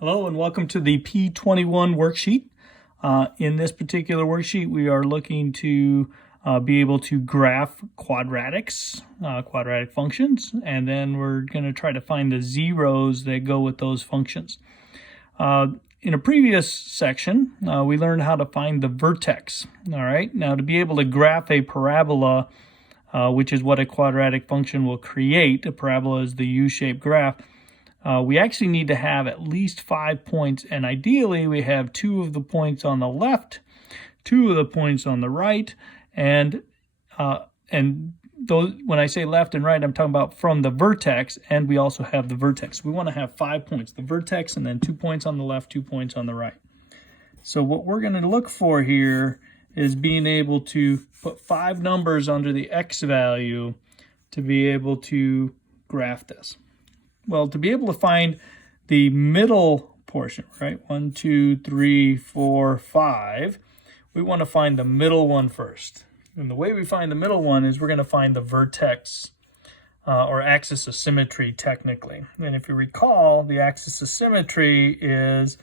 Hello and welcome to the P21 worksheet. In this particular worksheet, we are looking to be able to graph quadratics, quadratic functions, and then we're going to try to find the zeros that go with those functions. In a previous section, we learned how to find the vertex. All right, now to be able to graph a parabola, which is what a quadratic function will create, a parabola is the U-shaped graph, we actually need to have at least 5 points, and ideally we have 2 of the points on the left, 2 of the points on the right, and those, when I say left and right, I'm talking about from the vertex, and we also have the vertex. We want to have 5 points, the vertex, and then 2 points on the left, 2 points on the right. So what we're going to look for here is being able to put 5 numbers under the x value to be able to graph this. Well, to be able to find the middle portion, right? 1, 2, 3, 4, 5. We want to find the middle one first. And the way we find the middle one is we're going to find the vertex or axis of symmetry technically. And if you recall, the axis of symmetry is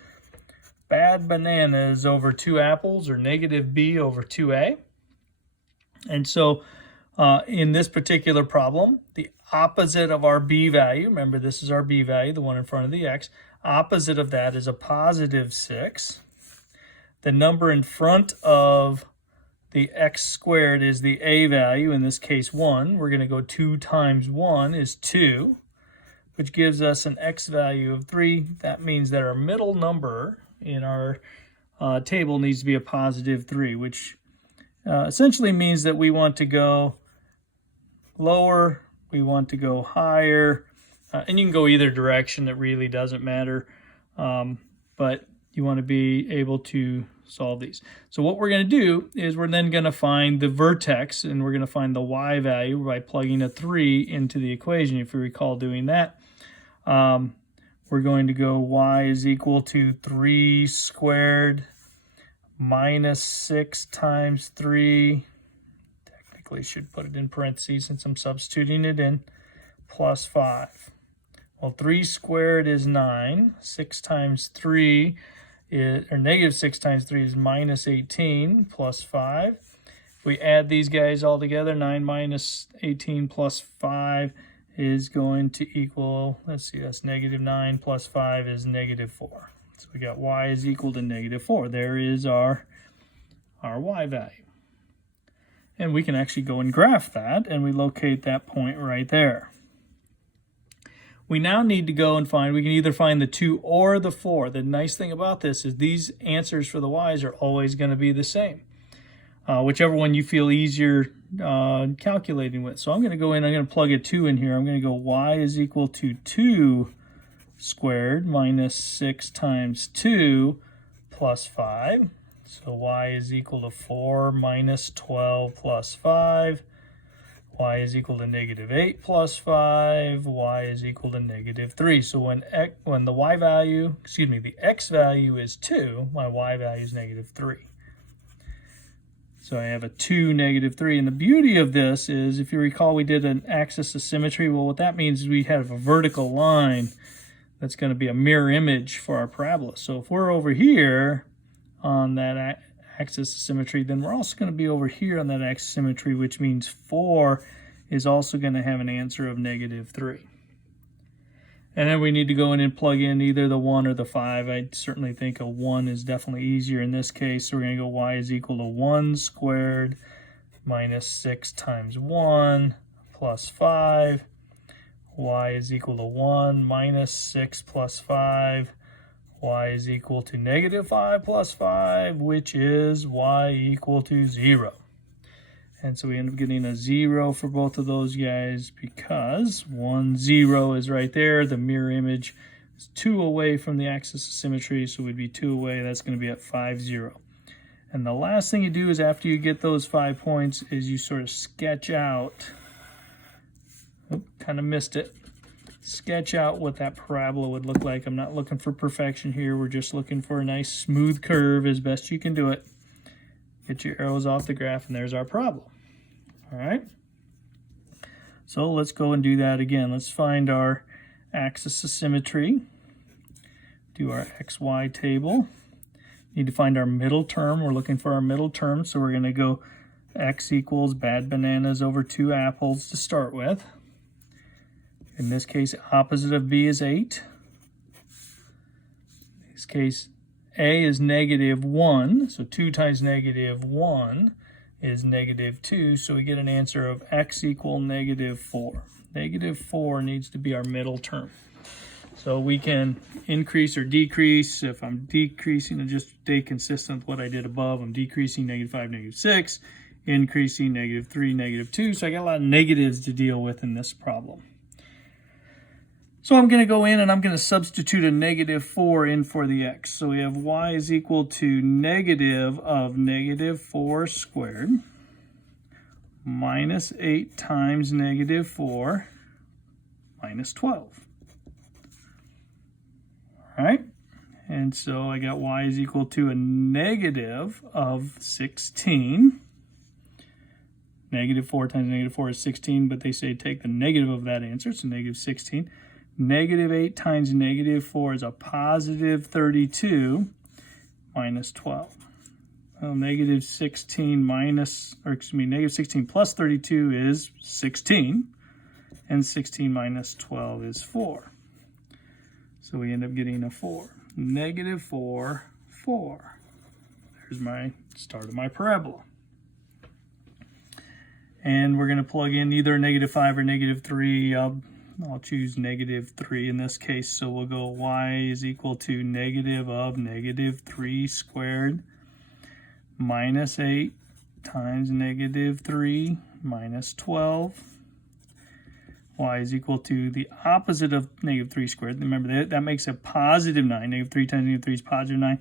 bad bananas over 2 apples or negative b over 2a. And so in this particular problem, the opposite of our b value, remember this is our b value, the one in front of the x, opposite of that is a positive 6. The number in front of the x squared is the a value, in this case 1. We're going to go 2 times 1 is 2, which gives us an x value of 3. That means that our middle number in our table needs to be a positive 3, which essentially means that we want to go lower, we want to go higher, and you can go either direction. It really doesn't matter, but you want to be able to solve these. So what we're going to do is we're then going to find the vertex, and we're going to find the y value by plugging a 3 into the equation. If you recall doing that, we're going to go y is equal to 3 squared minus 6 times 3. Should put it in parentheses since I'm substituting it in, plus 5. Well, 3 squared is 9. 6 times 3 is, or negative 6 times 3 is minus 18, plus 5. If we add these guys all together, 9 minus 18 plus 5 is going to equal, let's see, that's negative 9 plus 5 is negative 4. So we got y is equal to negative 4. There is our y value. And we can actually go and graph that, and we locate that point right there. We now need to go and find, we can either find the 2 or the 4. The nice thing about this is these answers for the y's are always going to be the same. Whichever one you feel easier calculating with. So I'm going to go in, I'm going to plug a 2 in here. I'm going to go y is equal to 2 squared minus 6 times 2 plus 5. So y is equal to 4 minus 12 plus 5. Y is equal to negative 8 plus 5. Y is equal to negative 3. So when the y value, the x value is 2, my y value is negative 3. So I have a 2, negative 3. And the beauty of this is, if you recall, we did an axis of symmetry. Well, what that means is we have a vertical line that's going to be a mirror image for our parabola. So if we're over here on that axis of symmetry, then we're also going to be over here on that axis of symmetry, which means 4 is also going to have an answer of negative 3. And then we need to go in and plug in either the 1 or the 5. I certainly think a 1 is definitely easier in this case. So we're going to go y is equal to 1 squared minus 6 times 1 plus 5. Y is equal to 1 minus 6 plus 5. Y is equal to negative 5 plus 5, which is y equal to 0. And so we end up getting a 0 for both of those guys because 1, 0 is right there. The mirror image is 2 away from the axis of symmetry, so we'd be 2 away. That's going to be at 5, 0. And the last thing you do is after you get those 5 points is you sort of sketch out, kind of missed it, sketch out what that parabola would look like. I'm not looking for perfection here. We're just looking for a nice smooth curve as best you can do it. Get your arrows off the graph, and there's our parabola. All right. So let's go and do that again. Let's find our axis of symmetry. do our XY table. Need to find our middle term. We're looking for our middle term, so we're going to go x equals bad bananas over 2 apples to start with. In this case, opposite of b is 8. In this case, a is -1, so 2 times -1 is -2, so we get an answer of x equal -4. -4 needs to be our middle term. So we can increase or decrease. If I'm decreasing, and just stay consistent with what I did above, I'm decreasing -5, -6, increasing -3, -2. So I got a lot of negatives to deal with in this problem. So I'm going to go in and I'm going to substitute a -4 in for the x. So we have y is equal to negative of -4 squared minus 8 times -4 minus 12. All right, and so I got y is equal to a negative of 16. -4 times -4 is 16, but they say take the negative of that answer, so -16. -8 times -4 is a positive 32 minus 12. Well, -16 -16 plus 32 is 16, and 16 minus 12 is 4. So we end up getting a 4. -4, 4. There's my start of my parabola. And we're going to plug in either a -5 or -3. I'll choose -3 in this case. So we'll go y is equal to negative of -3 squared minus 8 times -3 minus 12. Y is equal to the opposite of -3 squared. Remember that makes a positive 9. -3 times -3 is positive 9.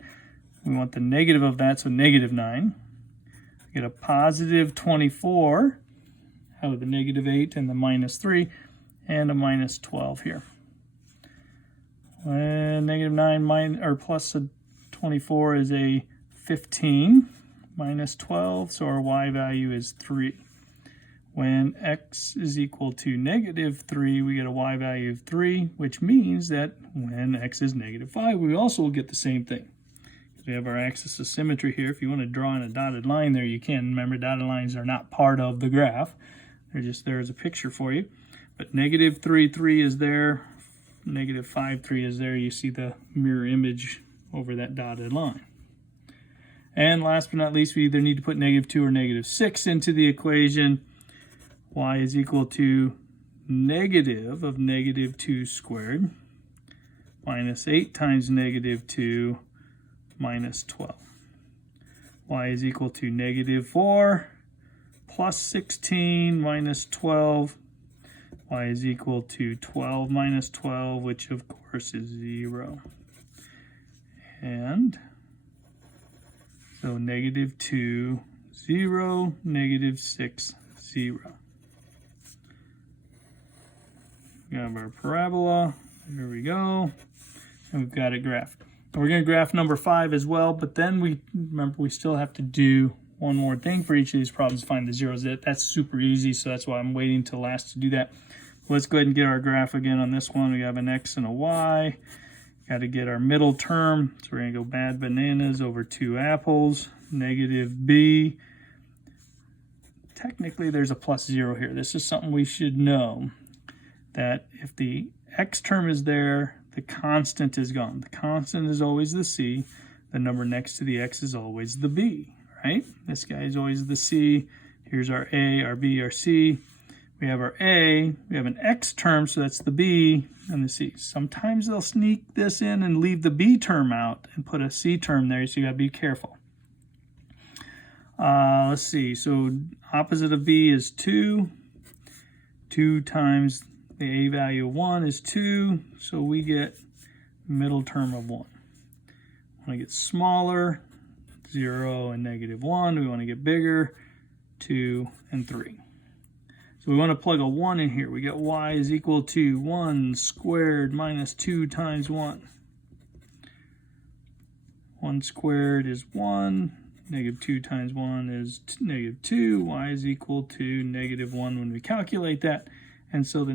We want the negative of that, so -9. We get a positive 24 out of the -8 and the -3, and a minus 12 here. -9 or plus a 24 is a 15 minus 12, so our y value is 3. When x is equal to -3, we get a y value of 3, which means that when x is -5, we also will get the same thing. We have our axis of symmetry here. If you want to draw in a dotted line there, you can. Remember, dotted lines are not part of the graph. They're just there as a picture for you. But -3, 3 is there. -5, 3 is there. You see the mirror image over that dotted line. And last but not least, we either need to put -2 or -6 into the equation. Y is equal to negative of -2 squared minus 8 times -2 minus 12. Y is equal to -4 plus 16 minus 12. Y is equal to 12 minus 12, which of course is 0. And so -2, 0, -6, 0. We have our parabola. There we go. And we've got it graphed. We're going to graph number 5 as well, but then remember we still have to do one more thing for each of these problems, find the zeros. That's super easy, so that's why I'm waiting till last to do that. Let's go ahead and get our graph again on this one. We have an x and a y. Got to get our middle term. So we're going to go bad bananas over 2 apples, -b. Technically, there's a plus 0 here. This is something we should know, that if the x term is there, the constant is gone. The constant is always the c. The number next to the x is always the b, right? This guy is always the c. Here's our a, our b, our c. We have our a, we have an x term, so that's the b and the c. Sometimes they'll sneak this in and leave the b term out and put a c term there, so you gotta be careful. Let's see, so opposite of b is 2. 2 times the a value of 1 is 2, so we get middle term of 1. We want to get smaller, 0 and -1. We want to get bigger, 2 and 3. So we want to plug a 1 in here. We get y is equal to 1 squared minus 2 times 1. 1 squared is 1. -2 times 1 is -2. Y is equal to -1 when we calculate that. And so the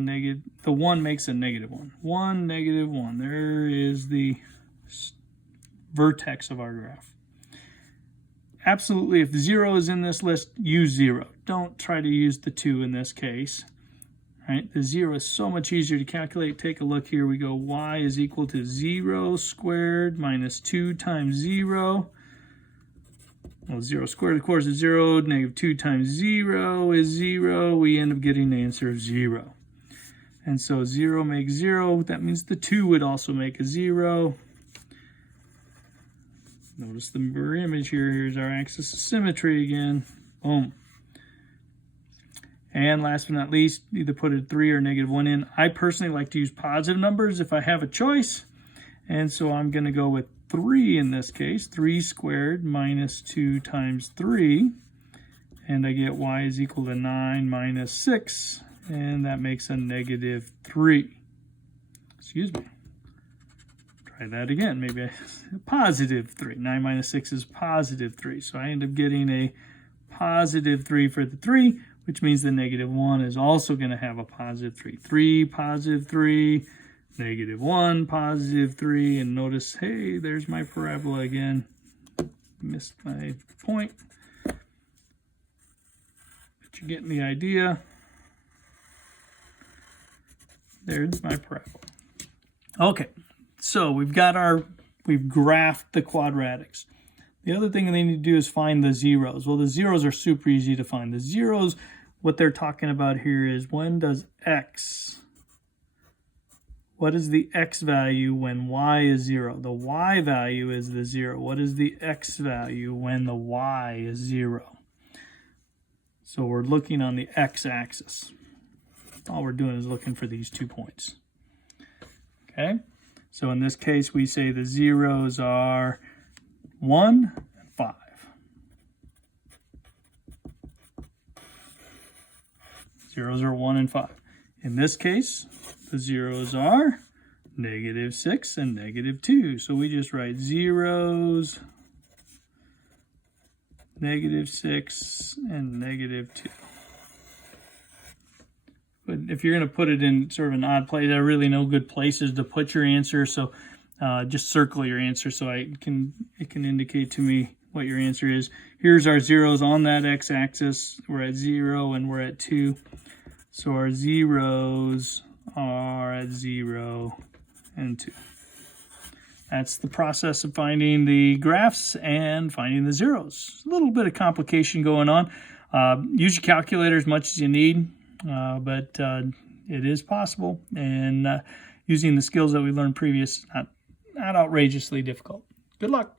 1 makes a -1. 1, -1. There is the vertex of our graph. Absolutely, if 0 is in this list, use 0. Don't try to use the 2 in this case. Right? The 0 is so much easier to calculate. Take a look here. We go y is equal to 0 squared minus 2 times 0. Well, 0 squared, of course, is 0. Negative 2 times 0 is 0. We end up getting the answer of 0. And so 0 makes 0. That means the 2 would also make a 0. Notice the mirror image here. Here's our axis of symmetry again. Boom. And last but not least, either put a 3 or negative 1 in. I personally like to use positive numbers if I have a choice. And so I'm going to go with 3 in this case. 3 squared minus 2 times 3. And I get y is equal to 9 minus 6. And that makes a negative 3. Excuse me. Try that again. Maybe a positive 3. 9 minus 6 is positive 3. So I end up getting a positive 3 for the 3, which means the negative 1 is also going to have a positive 3. 3, positive 3, negative 1, positive 3. And notice, hey, there's my parabola again. Missed my point. But you're getting the idea. There's my parabola. Okay, so we've graphed the quadratics. The other thing they need to do is find the zeros. Well, the zeros are super easy to find. The zeros, what they're talking about here is when does x, what is the x value when y is 0? The y value is the 0. What is the x value when the y is 0? So we're looking on the x-axis. All we're doing is looking for these 2 points. Okay, so in this case, we say the zeros are 1 and 5. Zeros are 1 and 5. In this case, the zeros are negative 6 and negative 2. So we just write zeros, negative 6, and negative 2. But if you're going to put it in sort of an odd place, there are really no good places to put your answer. So just circle your answer so it can indicate to me what your answer is. Here's our zeros on that x-axis. We're at 0 and we're at 2. So our zeros are at 0 and 2. That's the process of finding the graphs and finding the zeros. A little bit of complication going on. Use your calculator as much as you need. But it is possible, and using the skills that we learned previous, not outrageously difficult. Good luck.